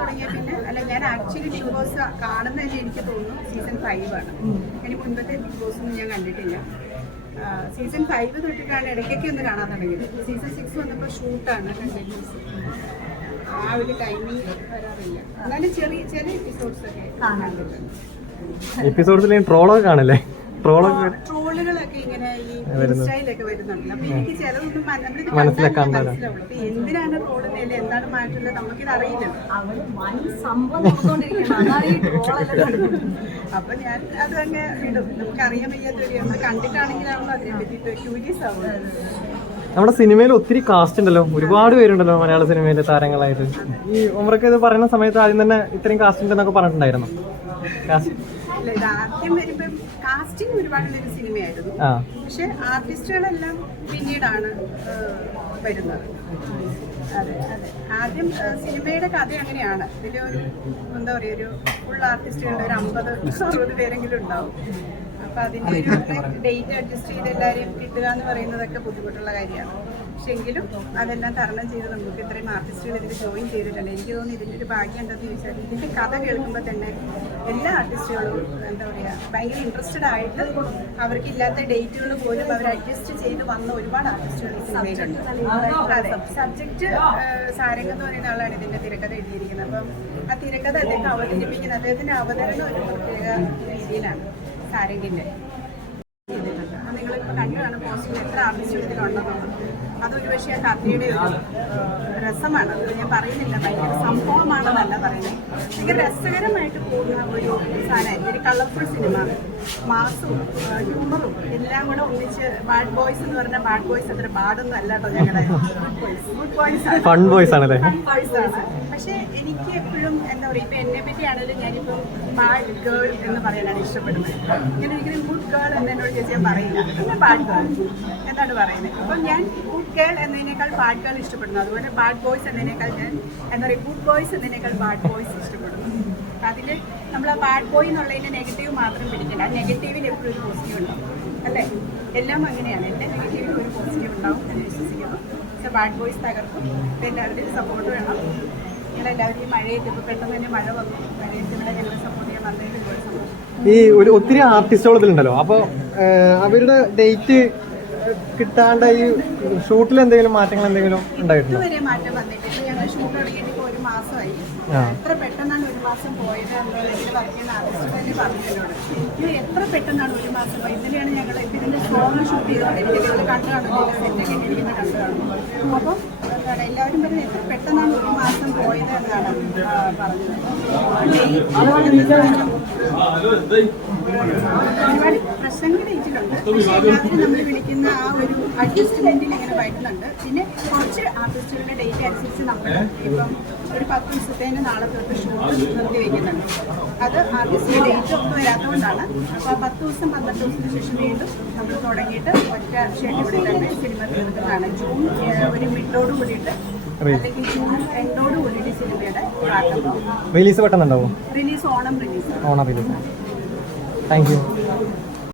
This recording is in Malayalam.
തുടങ്ങിയ പിന്നെ അല്ല ഞാൻ ആക്ച്വലി ബിഗ് ബോസ് കാണുന്ന തന്നെ എനിക്ക് തോന്നുന്നു സീസൺ ഫൈവ് ആണ്. ഇനി മുൻപത്തെ ബിഗ് ബോസ് ഒന്നും ഞാൻ കണ്ടിട്ടില്ല. സീസൺ ഫൈവ് തൊട്ടിട്ടാണ് ഇടയ്ക്കൊക്കെ ഒന്ന് കാണാൻ തുടങ്ങിയത്. സീസൺ സിക്സ് വന്നപ്പോൾ ഷൂട്ടാണ് കണ്ടിന്യൂസ് ആ ഒരു ടൈമിങ് വരാറില്ല. എന്നാലും ചെറിയ ചെറിയ എപ്പിസോഡ്സ് ഒക്കെ കാണാറുണ്ട്. എപ്പിസോഡ്സിൽ ട്രോളൊക്കെ കാണല്ലേ? ട്രോളൊക്കെ മനസ്സിലാക്കാൻ എന്തിനാണ് ട്രോളുന്നത് എന്താണ് നമുക്കിത് അറിയില്ലല്ലോ. അപ്പൊ ഞാൻ അത് അങ്ങ് വിടും നമുക്ക് അറിയാൻ വയ്യാത്തൊരു നമ്മൾ കണ്ടിട്ടാണെങ്കിലാണല്ലോ അതിനെ പറ്റിയിട്ട് ക്യൂരിയസ് ആവുന്നത് നമ്മുടെ സിനിമയിൽ ഒത്തിരി കാസ്റ്റ് ഉണ്ടല്ലോ. ഒരുപാട് പേരുണ്ടല്ലോ മലയാള സിനിമയിലെ താരങ്ങളായിട്ട്. ഈ ഉമ്രക്ക് ഇത് പറയുന്ന സമയത്ത് ആദ്യം തന്നെ ഇത്രയും കാസ്റ്റ് ഉണ്ടെന്നൊക്കെ പറഞ്ഞിട്ടുണ്ടായിരുന്നു. കാസ്റ്റ് അല്ല ഇത് ആദ്യം വരുമ്പം കാസ്റ്റിംഗ് ഒരുപാടുള്ളൊരു സിനിമയായിരുന്നു. പക്ഷെ ആർട്ടിസ്റ്റുകളെല്ലാം പിന്നീടാണ് വരുന്നത്. അതെ അതെ. ആദ്യം സിനിമയുടെ കഥ അങ്ങനെയാണ്. ഇതിലൊരു എന്താ പറയുക ഒരു ഫുൾ ആർട്ടിസ്റ്റുകളുടെ ഒരു അമ്പത് അറുപത് പേരെങ്കിലും ഉണ്ടാവും. അപ്പൊ അതിന്റെ ഒരു ഡേറ്റ് അഡ്ജസ്റ്റ് ചെയ്ത് എല്ലാവരെയും കിട്ടുക എന്ന് പറയുന്നതൊക്കെ ബുദ്ധിമുട്ടുള്ള കാര്യമാണ്. പക്ഷെ എങ്കിലും അതെല്ലാം തരണം ചെയ്ത് നമുക്ക് ഇത്രയും ആർട്ടിസ്റ്റുകൾ ഇതിൽ ജോയിൻ ചെയ്തിട്ടുണ്ട്. എനിക്ക് തോന്നുന്നു ഇതിന്റെ ഒരു ഭാഗ്യം ഉണ്ടെന്ന് ചോദിച്ചാൽ ഇതിന്റെ കഥ കേൾക്കുമ്പോൾ തന്നെ എല്ലാ ആർട്ടിസ്റ്റുകളും എന്താ പറയുക ഭയങ്കര ഇൻട്രസ്റ്റഡ് ആയിട്ട് അവർക്കില്ലാത്ത ഡേറ്റുകൾ പോലും അവർ അഡ്ജസ്റ്റ് ചെയ്ത് വന്ന ഒരുപാട് ആർട്ടിസ്റ്റുകൾ അതെ. സബ്ജക്റ്റ് സാരംഗം എന്ന് പറയുന്ന ആളാണ് ഇതിന്റെ തിരക്കഥ എഴുതിയിരിക്കുന്നത്. അപ്പം ആ തിരക്കഥ അദ്ദേഹം അവതരിപ്പിക്കുന്നത് അദ്ദേഹത്തിന്റെ അവതരണം ഒരു പ്രത്യേക രീതിയിലാണ് അത് നിങ്ങളിപ്പോൾ കണ്ടതാണ് പോസ്റ്റിൽ എത്ര ആർട്ടിസ്റ്റുകൾ അതൊരു പക്ഷേ ആ കഥയുടെ രസമാണ്. അത് ഞാൻ പറയുന്നില്ല. ഭയങ്കര സംഭവമാണെന്നല്ല പറയുന്നത്. ഭയങ്കര രസകരമായിട്ട് പോകുന്ന ഒരു സാധനമായിരിക്കും. ഒരു കളർഫുൾ സിനിമ മാസും ഹ്യൂമറും എല്ലാം കൂടെ ഒന്നിച്ച് ബാഡ് ബോയ്സ് എന്ന് പറഞ്ഞ ബാഡ് ബോയ്സ് അത്ര ബാഡൊന്നും അല്ല കേട്ടോ ഞങ്ങളുടെ good boys fun boys fun boys ആണ്. പക്ഷെ എനിക്ക് എപ്പോഴും എന്താ പറയുക ഇപ്പൊ എന്നെ പറ്റിയാണെങ്കിലും ഞാനിപ്പം ബാഡ് ഗേൾ എന്ന് പറയാനാണ് ഇഷ്ടപ്പെടുന്നത്. ഞാൻ ഒരിക്കലും ഗുഡ് ഗേൾ എന്ന് എന്നോട് ചേച്ചി പറയില്ല. പിന്നെ ബാഡ് ഗേൾ എന്നാണ് പറയുന്നത്? അപ്പം ഞാൻ ഗുഡ് ഗേൾ എന്നതിനേക്കാൾ ബാഡ് ഗേൾ ഇഷ്ടപ്പെടുന്നു. അതുപോലെ ബാഡ് ബോയ്സ് എന്നതിനേക്കാൾ ഞാൻ എന്താ പറയുക ഗുഡ് ബോയ്സ് എന്നതിനേക്കാൾ ബാഡ് ബോയ്സ് ഇഷ്ടപ്പെടുന്നു. അതിൽ നമ്മൾ ആ ബാഡ് ബോയ് എന്നുള്ളതിന്റെ നെഗറ്റീവ് മാത്രം പിടിക്കില്ല നെഗറ്റീവിൽ എപ്പോഴും ഒരു പോസിറ്റീവ് ഉണ്ടാവും. അല്ലേ? എല്ലാം അങ്ങനെയാണ്. എന്റെ നെഗറ്റീവിൽ ഒരു പോസിറ്റീവ് ഉണ്ടാവും എന്ന് വിശ്വസിക്കുന്നു. പക്ഷേ ബാഡ് ബോയ്സ് തകർക്കും. എല്ലാവരുടെയും സപ്പോർട്ട് വേണം. നിങ്ങളെല്ലാവരും ഈ മഴയത്ത് ഇപ്പോൾ പെട്ടെന്ന് തന്നെ മഴ വന്നു. മഴയത്ത് ഇവിടെ എല്ലാം സപ്പോർട്ട് ചെയ്യാൻ വന്നതിൽ ഒരുപാട് സന്തോഷം. ഈ ഒരു ഒത്തിരി ആർട്ടിസ്റ്റുകൾ ഇതിലുണ്ടല്ലോ. അപ്പോൾ അവരുടെ ഡേറ്റ് കിട്ടാണ്ട് ഈ ഷൂട്ടിൽ എന്തെങ്കിലും മാറ്റങ്ങൾ എന്തെങ്കിലും ഉണ്ടായിട്ടുണ്ടോ? ഇതുവരെ മാറ്റം വന്നിട്ടില്ല. ഞങ്ങൾ ഷൂട്ട് തുടങ്ങിയിട്ട് ഇപ്പോൾ ഒരു മാസമായി. എത്ര പെട്ടെന്നാണ് ഒരു മാസം പോയത് എന്നുള്ളത് ഇതിൽ വർക്ക് ചെയ്യുന്ന ആർട്ടിസ്റ്റ് തന്നെ ഇത് എത്ര പെട്ടെന്നാണ് ഒരു മാസം പോയത്? ഇന്നലെയാണ് ഞങ്ങൾ ഇതിന്റെ സോങ് ഷൂട്ട് ചെയ്തുകൊണ്ടിരിക്കുന്നത് നിങ്ങൾ കണ്ടു കാണുമല്ലോ സെറ്റൊക്കെ ഇരിക്കുന്ന കണ്ടു കാണും അപ്പം എല്ലാവരും പറയുന്നത് എത്ര പെട്ടെന്നാണ് ഒരു മാസം പോയത് എന്നാണ് പറഞ്ഞത്. ഒരുപാട് പ്രശ്നങ്ങൾ നമ്മൾ വിളിക്കുന്ന ആ ഒരു അഡ്ജസ്റ്റ്മെന്റിൽ ഇങ്ങനെ വരുന്നുണ്ട്. പിന്നെ കുറച്ച് ആർട്ടിസ്റ്റുകളുടെ ഡേറ്റ് അനുസരിച്ച് നമ്മൾ ഇപ്പം ഒരു പത്ത് ദിവസത്തേന് നാളെ തൊട്ട് ഷൂട്ട് നിർത്തി വയ്ക്കുന്നുണ്ട് അത് ആർട്ടിസ്റ്റിന്റെ ഡേറ്റ് ഒന്നും വരാത്തതുകൊണ്ടാണ്. അപ്പോൾ ആ പത്ത് ദിവസം പന്ത്രണ്ട് ദിവസത്തിന് ശേഷം വീണ്ടും നമ്മൾ തുടങ്ങിയിട്ട് ഒറ്റ ഷെഡ്യൂളിൽ തന്നെ സിനിമ തീർക്കുന്നതാണ് ജൂൺ ഒരു മിഡോട് കൂടിയിട്ട് അല്ലെങ്കിൽ ജൂൺ എൻഡോട് കൂടിയിട്ട് സിനിമയുടെ പ്രാരംഭം release പെട്ടെന്നുണ്ടാവും? Release Onam release Onam release thank you